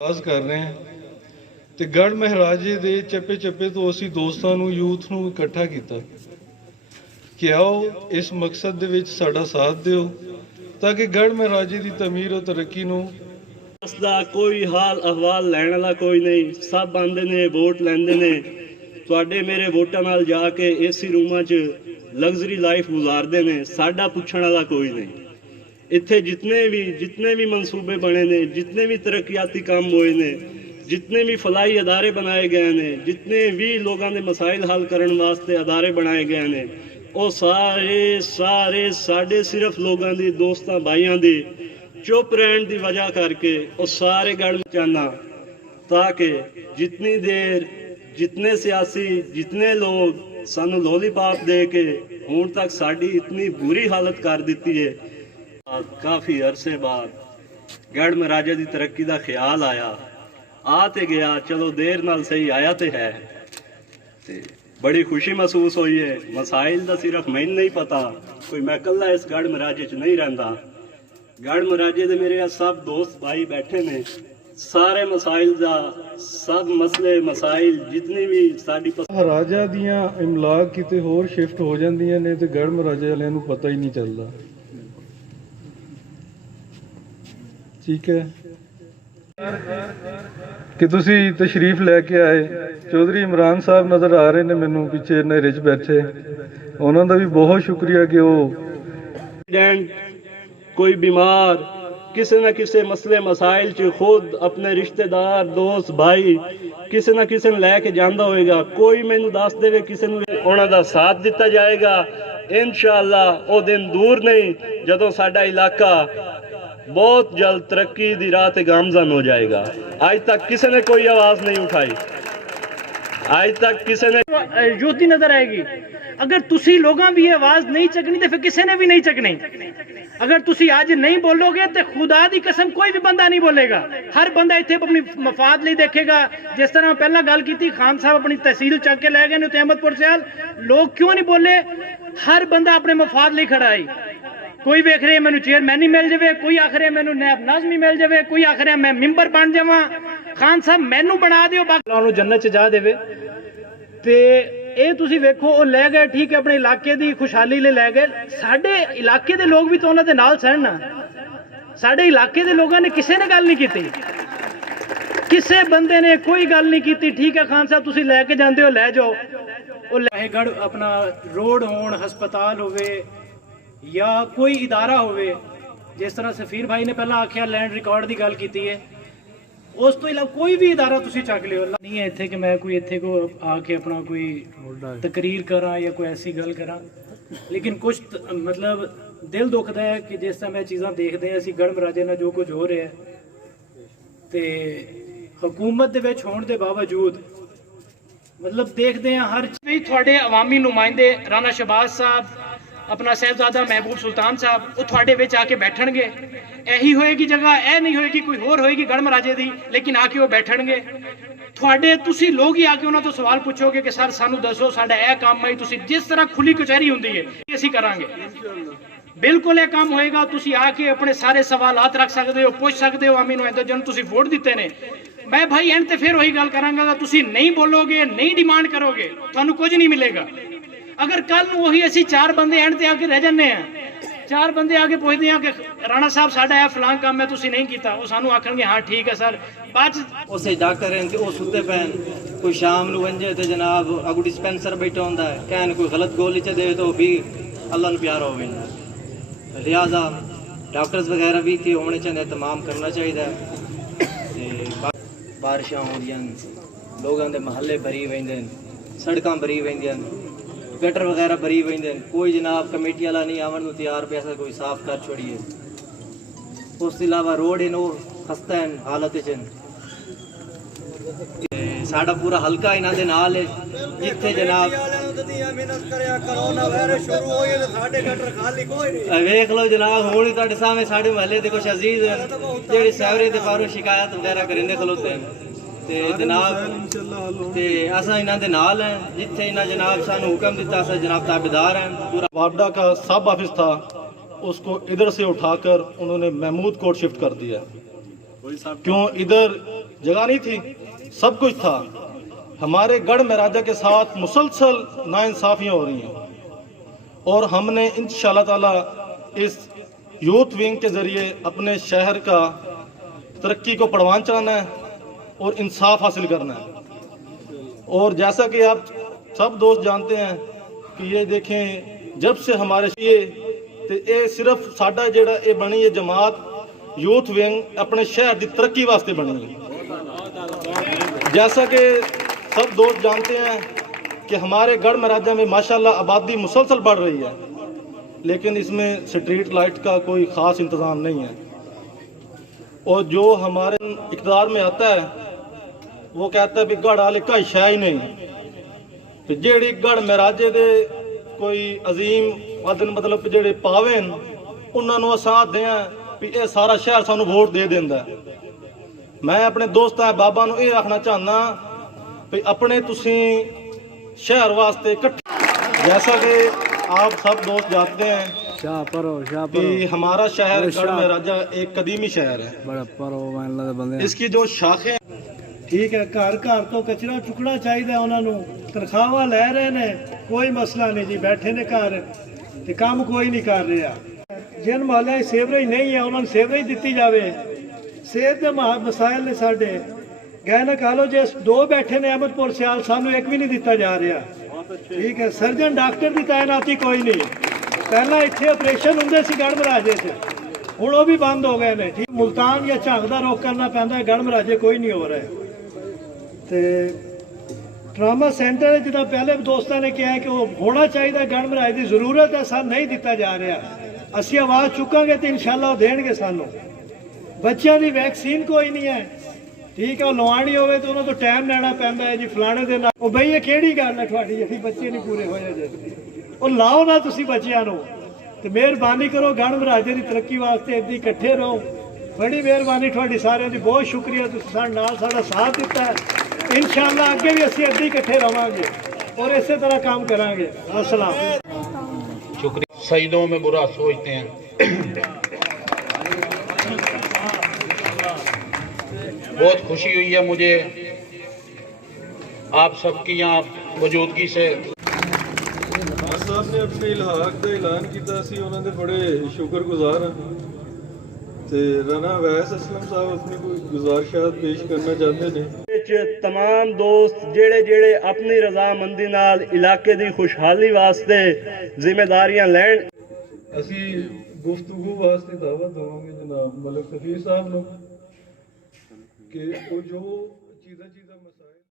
ਆਸ ਕਰ ਰਹੇ ਹਾਂ ਤੇ ਗੜ ਮਹਾਰਾਜੇ ਦੇ ਚੱਪੇ ਚੱਪੇ ਤੋਂ ਅਸੀਂ ਦੋਸਤਾਂ ਨੂੰ ਯੂਥ ਨੂੰ ਇਕੱਠਾ ਕੀਤਾ ਕਿ ਆਓ ਇਸ ਮਕਸਦ ਦੇ ਵਿੱਚ ਸਾਡਾ ਸਾਥ ਦਿਓ ਤਾਂ ਕਿ ਗੜ ਮਹਾਰਾਜੇ ਦੀ ਤਮੀਰ और ਤਰੱਕੀ ਨੂੰ ਦਾ ਕੋਈ ਹਾਲ ਅਹਵਾਲ ਲੈਣ ਵਾਲਾ ਕੋਈ ਨਹੀਂ। ਸਭ ਆਉਂਦੇ ਨੇ ਵੋਟ ਲੈਂਦੇ ਨੇ। ਤੁਹਾਡੇ ਮੇਰੇ ਵੋਟਾਂ ਨਾਲ ਜਾ ਕੇ ਏਸੀ ਰੂਮਾਂ 'ਚ ਲਗਜ਼ਰੀ ਲਾਈਫ ਗੁਜ਼ਾਰਦੇ ਨੇ। ਸਾਡਾ ਪੁੱਛਣ ਵਾਲਾ ਕੋਈ ਨਹੀਂ। ਇੱਥੇ जितने भी मनसूबे बने ने, जितने भी तरक्याती काम होए ने, जितने भी फलाई अदारे बनाए गए ने, जितने भी लोगों ने मसाइल हल करने वास्ते अदारे बनाए गए ने, वो सारे साढ़े सिर्फ लोगों की दोस्तों भाइयों की चुप रहने की वजह करके वो सारे गढ़ चाहना ताकि जितनी देर जितने सियासी जितने लोग सानू लोलीपॉप दे के हुण तक साड़ी इतनी बुरी हालत कर दी है। काफ़ी अरसे बाद गढ़ महाराजा की तरक्की का ख्याल आया, आ ते गया, चलो देर नाल सही आया तो है। ते बड़ी खुशी महसूस हुई है। मसाइल का सिर्फ मैनू नहीं पता, कोई मैं कला इस गढ़ महाराजे च नहीं रहिंदा। गढ़ महाराजे दे मेरे सब दोस्त भाई बैठे ने। सारे मसाइल का सब मसले मसाइल जितनी भी साड़ी ਰਾਜਾ ਦੀਆਂ ਇਮਲਾਕ ਕਿਤੇ ਹੋਰ ਸ਼ਿਫਟ ਹੋ ਜਾਂਦੀਆਂ ਨੇ ਤੇ ਗੜ ਮਹਾਰਾਜੇ ਵਾਲਿਆਂ ਨੂੰ ਪਤਾ ਹੀ ਨਹੀਂ ਚੱਲਦਾ। ਠੀਕ ਹੈ ਕਿ ਤੁਸੀਂ ਤਸ਼ਰੀਫ ਲੈ ਕੇ ਆਏ। ਚੌਧਰੀ ਇਮਰਾਨ ਸਾਹਿਬ ਨਜ਼ਰ ਆ ਰਹੇ ਨੇ ਮੈਨੂੰ ਪਿੱਛੇ ਹਨੇਰੇ 'ਚ ਬੈਠੇ। ਉਹਨਾਂ ਦਾ ਵੀ ਬਹੁਤ ਸ਼ੁਕਰੀਆ ਕਿ ਉਹ कोई बीमार किसी न किसी मसले मसाइल च खुद अपने रिश्तेदार दोस्त भाई किसी न किसी ने लैके जांदा होएगा। कोई मैनू दस देवे किसी नूं उन्हां दा साथ दिता जाएगा। इंशाअल्लाह वो दिन दूर नहीं जदों साडा इलाका बहुत जल्द तरक्की दी राह ते गामजन हो जाएगा। आज तक किसी ने कोई आवाज़ नहीं उठाई, आज तक किसी ने ज्योति नजर आएगी। अगर तुसी लोगों भी आवाज़ नहीं चकनी तो फिर किसी ने भी नहीं चकनी। अगर तुसी आज नहीं बोलोगे तो खुदा दी कसम कोई भी बंदा नहीं बोलेगा। हर बंदा इत्थे अपनी मफाद लिए देखेगा। जिस तरह पहला गल की खान साहब अपनी तहसील चक के लै गए अहमदपुर सियाल, लोग क्यों नहीं बोले? हर बंदा अपने मफाद लिए खड़ा है। कोई वेख रहे मैनू चेयरमैन ही मिल जाए, कोई आख रहा मैनू नैब नाज़मी मिल जाए, कोई आख रहा मैं मिंबर बन जावां। खान साहब मैनू बना दिओ, बाकी जन्नत च जा देवे। ते ਇਹ ਤੁਸੀਂ ਵੇਖੋ ਉਹ ਲੈ ਗਏ, ਠੀਕ ਹੈ, ਆਪਣੇ ਇਲਾਕੇ ਦੀ ਖੁਸ਼ਹਾਲੀ ਲਈ ਲੈ ਗਏ। ਸਾਡੇ ਇਲਾਕੇ ਦੇ ਲੋਕ ਵੀ ਤਾਂ ਉਹਨਾਂ ਦੇ ਨਾਲ ਸਹਿਣ ਨਾ। ਸਾਡੇ ਇਲਾਕੇ ਦੇ ਲੋਕਾਂ ਨੇ ਕਿਸੇ ਨੇ ਗੱਲ ਨਹੀਂ ਕੀਤੀ, ਕਿਸੇ ਬੰਦੇ ਨੇ ਕੋਈ ਗੱਲ ਨਹੀਂ ਕੀਤੀ। ਠੀਕ ਹੈ ਖਾਨ ਸਾਹਿਬ ਤੁਸੀਂ ਲੈ ਕੇ ਜਾਂਦੇ ਹੋ, ਲੈ ਜਾਓ। ਉਹ ਲਹਿਗੜ ਆਪਣਾ ਰੋਡ ਹੋਣ, ਹਸਪਤਾਲ ਹੋਵੇ ਜਾਂ ਕੋਈ ਇਦਾਰਾ ਹੋਵੇ, ਜਿਸ ਤਰ੍ਹਾਂ ਸਫੀਰ ਭਾਈ ਨੇ ਪਹਿਲਾਂ ਆਖਿਆ ਲੈਂਡ ਰਿਕਾਰਡ ਦੀ ਗੱਲ ਕੀਤੀ ਹੈ, ਉਸ ਤੋਂ ਇਲਾਵਾ ਕੋਈ ਵੀ ਇਦਾਰਾ ਤੁਸੀਂ ਚੱਕ ਲਿਓ। ਨਹੀਂ ਹੈ ਇੱਥੇ ਕਿ ਮੈਂ ਕੋਈ ਇੱਥੇ ਕੋ ਆ ਕੇ ਆਪਣਾ ਕੋਈ ਤਕਰੀਰ ਕਰਾਂ ਜਾਂ ਕੋਈ ਐਸੀ ਗੱਲ ਕਰਾਂ, ਲੇਕਿਨ ਕੁਝ ਮਤਲਬ ਦਿਲ ਦੁਖਦਾ ਹੈ ਕਿ ਜਿਸ ਤਰ੍ਹਾਂ ਮੈਂ ਚੀਜ਼ਾਂ ਦੇਖਦੇ ਹਾਂ ਅਸੀਂ ਗੜ ਮਹਾਰਾਜੇ ਨਾਲ ਜੋ ਕੁਝ ਹੋ ਰਿਹਾ ਤੇ ਹਕੂਮਤ ਦੇ ਵਿੱਚ ਹੋਣ ਦੇ ਬਾਵਜੂਦ ਮਤਲਬ ਦੇਖਦੇ ਹਾਂ ਹਰ ਚੀਜ਼। ਤੁਹਾਡੇ ਅਵਾਮੀ ਨੁਮਾਇੰਦੇ ਰਾਣਾ ਸ਼ਹਬਾਜ਼ ਸਾਹਿਬ, अपना साहबजादा महबूब सुल्तान साहब वो थोड़े विच आके बैठणगे। यही होएगी जगह, यह नहीं होएगी कोई होर होएगी गढ़ महाराजे दी, लेकिन आके वो बैठणगे। थोड़े तुसी लोग ही आके उन्हां तो सवाल पूछोगे कि सर सानू दसो साडा यह काम है, तुसी जिस तरह खुली कचहरी हुंदी है असीं करांगे। बिल्कुल यह काम होएगा। तुसी आके अपने सारे सवालात रख सकते हो, पूछ सकते हो। आमीन होए जन तुसी वोट दिते ने। मैं भाई एंड ते फिर वही गल करांगा, तुसी नहीं बोलोगे, नहीं डिमांड करोगे, तुहानू कुछ नहीं मिलेगा। अगर कल वही असी चार बंदे एंड ते आके रह जाने हैं, चार बंदे आके पूछते हैं कि राणा साहब साडा है फलां काम है तुसी नहीं कीता, वो सानू आखणगे हाँ ठीक है सर। बाद उसे डॉक्टर हैं कि वो सुते पैन, कोई शाम नूं वंजे ते जनाब अगू डिस्पेंसर बैठा हुंदा है, कहन कोई गलत गोली च दे तो भी अल्लाह नूं प्यारा होवे। लिहाजा डॉक्टर्स वगैरह भी इत्थे होने चाहिए, तमाम करना चाहिए। बारिशां होंदियां, लोगों के महल्ले भरी वेंदे, सड़कां भरी वेंदियां, गटर वगैरह भरी वेंदे, कोई जनाब कमेटी वाला नहीं आवन तैयार पैसा कोई साफ कर छोड़िए। उस अलावा रोड इन खस्ता है हालत साडा पूरा हल्का इन्हां दे नाल है। जिथे जनाब वेख लो जनाब हुण तुहाडे सामने साडे महल्ले दे कुछ अजीज जेहड़े सैवरे दे बाहरों शिकायत वगैरह करिंदे खलोते हैं ते जनाब ते असां इन्हां दे नाल हैं। जिथे इन्हां जनाब सानू हुक्म दिता असां जनाब ताबेदार हैं। पूरा वापडा का सब ऑफिस था उसको इधर से उठाकर उन्होंने महमूद कोर्ट शिफ्ट कर दिया। क्यों इधर जगह नहीं थी, सब कुछ था। हमारे गढ़ महाराजा के साथ मुसलसल नाइंसाफियाँ हो रही हैं और हमने इंशाअल्लाह ताला इस यूथ विंग के ज़रिए अपने शहर का तरक्की को परवान चढ़ाना है और इंसाफ हासिल करना है। और जैसा कि आप सब दोस्त जानते हैं कि ये देखें, जब से हमारे ये सिर्फ साडा जेड़ा ये बनी है जमात यूथ विंग अपने शहर की तरक्की वास्ते बनी है। जैसा कि सब दोस्त जानते हैं कि हमारे गढ़ महाराजा में माशाल्लाह आबादी मुसलसल बढ़ रही है, लेकिन इसमें स्ट्रीट लाइट का कोई ख़ास इंतज़ाम नहीं है। और जो हमारे इक़्तिदार में आता है वो कहता है भी गढ़ वाले का शह ही नहीं। तो जेड़ी गढ़ महाराजे दे कोई अजीम वदन मतलब जेड़े पावे उन्होंने असां दें भी ये सारा शहर सानू वोट दे देंदा है। मैं अपने दोस्तां बाबा नू ये आखना चाहना भी अपने तुसी शहर वास्ते इकट्ठे, जैसा कि आप सब दोस्त जानते हैं कि हमारा शहर गढ़ महाराजा एक कदीमी शहर है। इसकी जो शाखें ठीक है, घर घर तो कचरा चुकना चाहिए उन्होंने, तनख्वाह लै रहे ने, कोई मसला नहीं जी, बैठे ने घर ते काम कोई नहीं कर रहा। जिन मोहल्ले सेवरेज नहीं है उन्होंने सेवरेज दी जाए। सेहत के मसाइल ने साढ़े गैनक आलो जे 2 बैठे ने अहमदपुर सियाल, सानू एक भी नहीं दिता जा रहा। ठीक है, सर्जन डॉक्टर की तैनाती कोई नहीं। पहला इतने ऑपरेशन होंगे सी गढ़ महाराजे से, हुण वो भी बंद हो गए ने। ठीक, मुल्तान या झांग का रुख करना पैंदा, गढ़ महाराजे कोई नहीं हो रहा। तो ट्रामा सेंटर जिदा पहले दोस्तों ने कहा कि वो होना चाहिए, गढ़ महाराज की जरूरत है, सन नहीं दिता जा रहा। असी आवाज़ चुकांगे तो इंशाल्लाह वो देंगे सानू। बच्चों की वैक्सीन कोई नहीं है। ठीक है, लवानी होवे तो उन्होंने तो टाइम लैना पैंदा है जी, फलाने दे नाल। ओ बई ये केड़ी गल है तुहाडी, असीं बच्चे नहीं पूरे होए जे, ओ लाओ ना तुसीं बच्चियां नूं। ते मेहरबानी करो, गढ़ महाराजे की तरक्की वास्ते इदां इकट्ठे रहो। बड़ी मेहरबानी तुहाडी सारिਆਂ ਦੀ, बहुत शुक्रिया तुसीं साडे नाल साडा साथ दिता है। इंशाअल्लाह अगे भी असीं इदां इकट्ठे रवांगे और इसे तरह काम करांगे। अस्सलाम। शुक्रिया। शहीदों में बुरा सोचते हैं। बहुत खुशी हुई है मुझे आप सबकी यहाँ मौजूदगी से। साहब ने अपने इलाक का ऐलान किया, सी उन्होंने दे बड़े शुक्रगुजार हैं। ते राना वैस असलम साहब अपनी कोई गुजारिशात पेश करना चाहते हैं। तमाम दोस्त जेड़े जेड़े अपनी रजामंदी नाल इलाके दी खुशहाली वास्ते जिम्मेदारियां लैन, असी गुफ्तगू वास्ते दावत देवांगे जनाब मलिक कफीर साहब नूं कि वो जो चीज़ां